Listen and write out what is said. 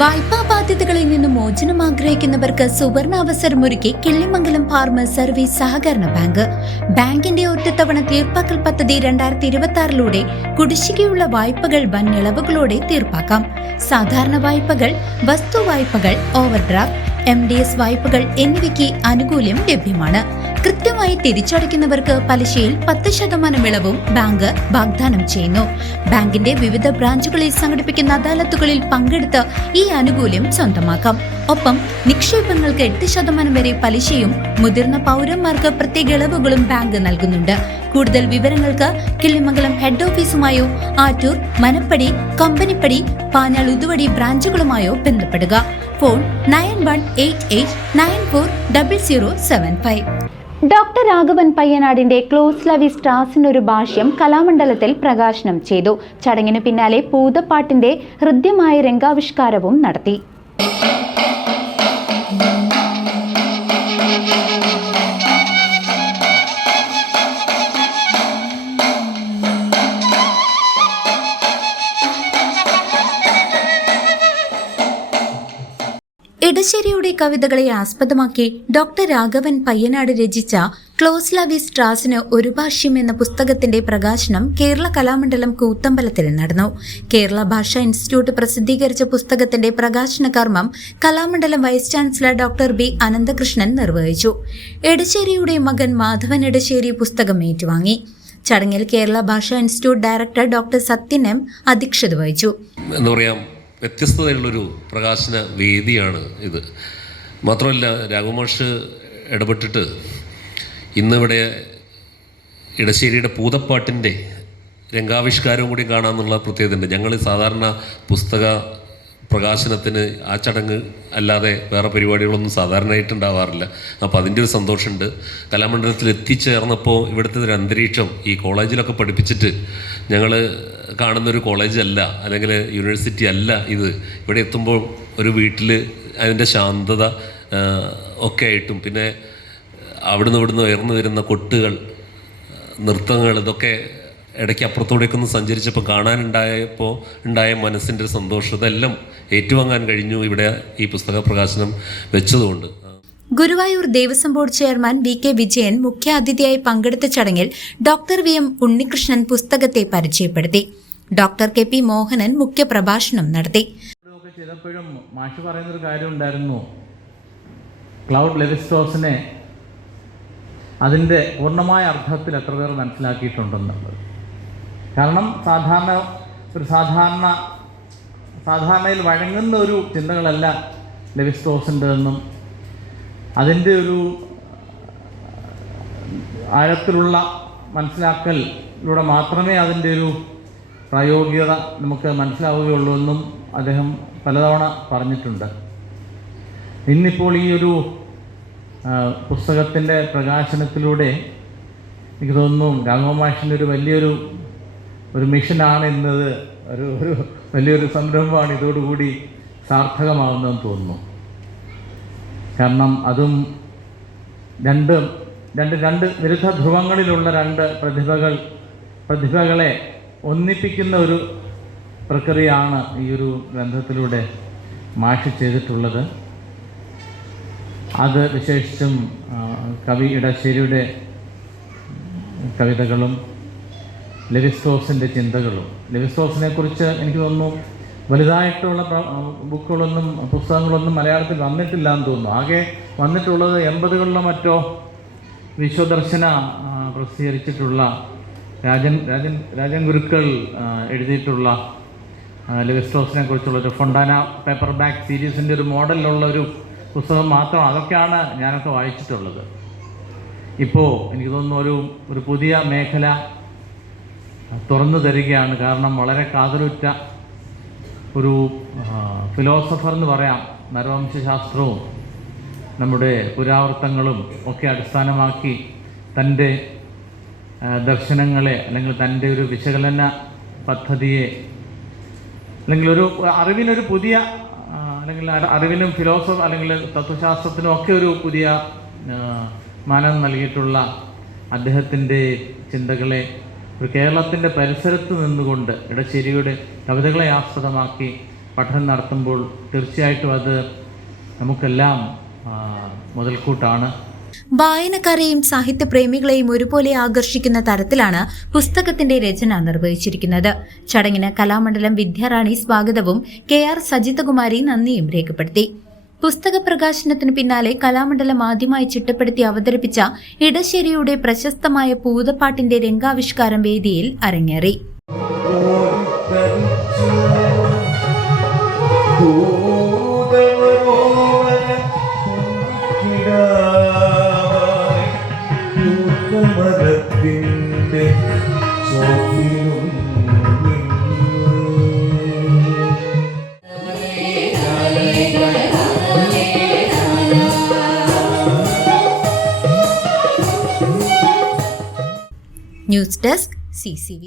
വായ്പാ ബാധ്യതകളിൽ നിന്ന് മോചനം ആഗ്രഹിക്കുന്നവർക്ക് സുവർണ അവസരമൊരുക്കി കിള്ളിമംഗലം ഫാർമേഴ്സ് സർവീസ് സഹകരണ ബാങ്ക്. ബാങ്കിന്റെ ഒറ്റത്തവണ തീർപ്പാക്കൽ പദ്ധതി 2026 കുടിശ്ശികയുള്ള വായ്പകൾ വൻ ഇളവുകളോടെ തീർപ്പാക്കാം. സാധാരണ വായ്പകൾ, വസ്തു വായ്പകൾ, ഓവർഡ്രാഫ്റ്റ്, MDS വായ്പകൾ എന്നിവയ്ക്ക് ആനുകൂല്യം ലഭ്യമാണ്. കൃത്യമായി തിരിച്ചടയ്ക്കുന്നവർക്ക് പലിശയിൽ 10% ഇളവും ബാങ്ക് വാഗ്ദാനം ചെയ്യുന്നു. ബാങ്കിന്റെ വിവിധ ബ്രാഞ്ചുകളിൽ സംഘടിപ്പിക്കുന്ന അദാലത്തുകളിൽ പങ്കെടുത്ത് ഈ ആനുകൂല്യം സ്വന്തമാക്കാം. ഒപ്പം നിക്ഷേപങ്ങൾക്ക് 8% വരെ പലിശയും മുതിർന്ന പൗരന്മാർക്ക് പ്രത്യേക ഇളവുകളും ബാങ്ക് നൽകുന്നുണ്ട്. കൂടുതൽ വിവരങ്ങൾക്ക് കിള്ളിമംഗലം ഹെഡ് ഓഫീസുമായോ ആറ്റൂർ, മനപ്പടി, കമ്പനിപ്പടി, പാഞ്ഞാൾ, ഉതുവടി ബ്രാഞ്ചുകളുമായോ ബന്ധപ്പെടുക. ഫോൺ 9188940075. ഡോക്ടർ രാഘവൻ പയ്യനാടിന്റെ ക്ലോസ് ലവി സ്റ്റാർസിനൊരു ഭാഷ്യം കലാമണ്ഡലത്തിൽ പ്രകാശനം ചെയ്തു. ചടങ്ങിന് പിന്നാലെ പൂതപ്പാട്ടിന്റെ ഹൃദ്യമായ രംഗാവിഷ്കാരവും നടത്തി. ഇടശ്ശേരിയുടെ കവിതകളെ ആസ്പദമാക്കി ഡോക്ടർ രാഘവൻ പയ്യനാട് രചിച്ച ക്ലോസ് ലവി സ്റ്റാർസിന് ഒരു ഭാഷ്യം എന്ന പുസ്തകത്തിന്റെ പ്രകാശനം കേരള കലാമണ്ഡലം കൂത്തമ്പലത്തിൽ നടന്നു. കേരള ഭാഷാ ഇൻസ്റ്റിറ്റ്യൂട്ട് പ്രസിദ്ധീകരിച്ച പുസ്തകത്തിന്റെ പ്രകാശന കർമ്മം Kalamandalam vice chancellor doctor B. Ananthakrishnan നിർവഹിച്ചു. എടശ്ശേരിയുടെ മകൻ മാധവൻ എടശ്ശേരി പുസ്തകം ഏറ്റുവാങ്ങി. ചടങ്ങിൽ കേരള ഭാഷാ institute director doctor Sathyan M. അധ്യക്ഷത വഹിച്ചു. വ്യത്യസ്തതയുള്ളൊരു പ്രകാശന വേദിയാണ് ഇത്. മാത്രമല്ല, രാഘവമാഷ് ഇടപെട്ടിട്ട് ഇന്നിവിടെ ഇടശ്ശേരിയുടെ പൂതപ്പാട്ടിൻ്റെ രംഗാവിഷ്കാരവും കൂടി കാണാമെന്നുള്ള പ്രത്യേകതയുണ്ട്. ഞങ്ങൾ സാധാരണ പുസ്തക പ്രകാശനത്തിന് ആ ചടങ്ങ് അല്ലാതെ വേറെ പരിപാടികളൊന്നും സാധാരണയായിട്ട് ഉണ്ടാവാറില്ല. അപ്പോൾ അതിൻ്റെ ഒരു സന്തോഷമുണ്ട്. കലാമണ്ഡലത്തിൽ എത്തിച്ചേർന്നപ്പോൾ ഇവിടുത്തെ ഒരു അന്തരീക്ഷം, ഈ കോളേജിലൊക്കെ പഠിപ്പിച്ചിട്ട് ഞങ്ങൾ കാണുന്നൊരു കോളേജ് അല്ല, അല്ലെങ്കിൽ യൂണിവേഴ്സിറ്റി അല്ല ഇത്. ഇവിടെ എത്തുമ്പോൾ ഒരു വീട്ടിൽ അതിൻ്റെ ശാന്തത ഒക്കെ ആയിട്ടും, പിന്നെ അവിടുന്ന് ഉയർന്നു വരുന്ന കൊട്ടുകൾ, നൃത്തങ്ങൾ, ഇതൊക്കെ ഇടയ്ക്ക് അപ്പുറത്തോടേക്ക് ഒന്ന് സഞ്ചരിച്ചപ്പോൾ ഉണ്ടായ മനസ്സിൻ്റെ സന്തോഷം, ഇതെല്ലാം ഏറ്റുവാങ്ങാൻ കഴിഞ്ഞു ഇവിടെ ഈ പുസ്തക പ്രകാശനം വെച്ചതുകൊണ്ട്. Guruvayur Devaswom board chairman VK Vijayan മുഖ്യാതിഥിയായി പങ്കെടുത്ത ചടങ്ങിൽ ഡോക്ടർ VM ഉണ്ണികൃഷ്ണൻ പുസ്തകത്തെ പരിചയപ്പെടുത്തി. ഡോക്ടർ KP മോഹനൻ മുഖ്യപ്രഭാഷണം നടത്തി. ചെയ്തപ്പോഴും മാഷ് പറയുന്നൊരു കാര്യം ഉണ്ടായിരുന്നു, ക്ലൗഡ് ലെവിസ്ട്രോസിനെ അതിൻ്റെ പൂർണ്ണമായ അർത്ഥത്തിൽ എത്ര പേർ മനസ്സിലാക്കിയിട്ടുണ്ടെന്നുള്ളത്. കാരണം സാധാരണയിൽ വഴങ്ങുന്ന ഒരു ചിന്തകളല്ല ലെവിസ്ട്രോസിൻ്റെതെന്നും അതിൻ്റെ ഒരു ആഴത്തിലുള്ള മനസ്സിലാക്കലിലൂടെ മാത്രമേ അതിൻ്റെ ഒരു പ്രായോഗികത നമുക്ക് മനസ്സിലാവുകയുള്ളൂ എന്നും അദ്ദേഹം പലതവണ പറഞ്ഞിട്ടുണ്ട്. ഇന്നിപ്പോൾ ഈ ഒരു പുസ്തകത്തിൻ്റെ പ്രകാശനത്തിലൂടെ എനിക്ക് തോന്നുന്നു രാഘവമാഷിൻ്റെ ഒരു വലിയൊരു മിഷനാണ് എന്നത്, ഒരു വലിയൊരു സംരംഭമാണ് ഇതോടുകൂടി സാർത്ഥകമാകുന്നതെന്ന് തോന്നുന്നു. കാരണം അതും രണ്ട് വിരുദ്ധ ധ്രുവങ്ങളിലുള്ള രണ്ട് പ്രതിഭകളെ ഒന്നിപ്പിക്കുന്ന ഒരു പ്രക്രിയയാണ് ഈ ഒരു ഗ്രന്ഥത്തിലൂടെ മാഷ് ചെയ്തിട്ടുള്ളത്. അത് വിശേഷിച്ചും കവി ഇടശ്ശേരിയുടെ കവിതകളും ലെവിസ്ട്രോസിൻ്റെ ചിന്തകളും. ലെവിസ്ട്രോസിനെ കുറിച്ച് എനിക്ക് തോന്നുന്നു വലുതായിട്ടുള്ള പുസ്തകങ്ങളൊന്നും മലയാളത്തിൽ വന്നിട്ടില്ല എന്ന് തോന്നുന്നു. ആകെ വന്നിട്ടുള്ളത് 80കളിലോ മറ്റോ വിശ്വദർശന പ്രസിദ്ധീകരിച്ചിട്ടുള്ള രാജൻ ഗുരുക്കൾ എഴുതിയിട്ടുള്ള ലെവിസ്ട്രോസിനെ കുറിച്ചുള്ളൊരു ഫൊണ്ടാന പേപ്പർ ബാക്ക് സീരീസിൻ്റെ ഒരു മോഡലിലുള്ള ഒരു പുസ്തകം മാത്രം. അതൊക്കെയാണ് ഞാനൊക്കെ വായിച്ചിട്ടുള്ളത്. ഇപ്പോൾ എനിക്ക് തോന്നുന്നു ഒരു പുതിയ മേഖല തുറന്നു തരികയാണ്. കാരണം വളരെ കാതലുറ്റ ഒരു ഫിലോസഫർ എന്ന് പറയാം. നരവംശാസ്ത്രവും നമ്മുടെ പുരാവൃത്തങ്ങളും ഒക്കെ അടിസ്ഥാനമാക്കി തൻ്റെ ദർശനങ്ങളെ, അല്ലെങ്കിൽ തൻ്റെ ഒരു വിശകലന പദ്ധതിയെ, അല്ലെങ്കിൽ ഒരു അറിവിനൊരു പുതിയ, അല്ലെങ്കിൽ അറിവിനും അല്ലെങ്കിൽ തത്വശാസ്ത്രത്തിനും ഒക്കെ ഒരു പുതിയ മാനം നൽകിയിട്ടുള്ള അദ്ദേഹത്തിൻ്റെ ചിന്തകളെ ഒരു കേരളത്തിൻ്റെ പരിസരത്ത് നിന്നുകൊണ്ട് ഇടശ്ശേരിയുടെ കവിതകളെ ആസ്പദമാക്കി പഠനം നടത്തുമ്പോൾ തീർച്ചയായിട്ടും അത് നമുക്കെല്ലാം മുതൽക്കൂട്ടാണ്. വായനക്കാരെയും സാഹിത്യപ്രേമികളെയും ഒരുപോലെ ആകർഷിക്കുന്ന തരത്തിലാണ് പുസ്തകത്തിന്റെ രചന നിർവഹിച്ചിരിക്കുന്നത്. ചടങ്ങിന് കലാമണ്ഡലം വിദ്യാറാണി സ്വാഗതവും KR സജിതകുമാരി നന്ദിയും രേഖപ്പെടുത്തി. പുസ്തക പ്രകാശനത്തിന് പിന്നാലെ കലാമണ്ഡലം ആദ്യമായി ചിട്ടപ്പെടുത്തി അവതരിപ്പിച്ച ഇടശ്ശേരിയുടെ പ്രശസ്തമായ പൂതപ്പാട്ടിന്റെ രംഗാവിഷ്കാരം വേദിയിൽ അരങ്ങേറി. News desk CCV.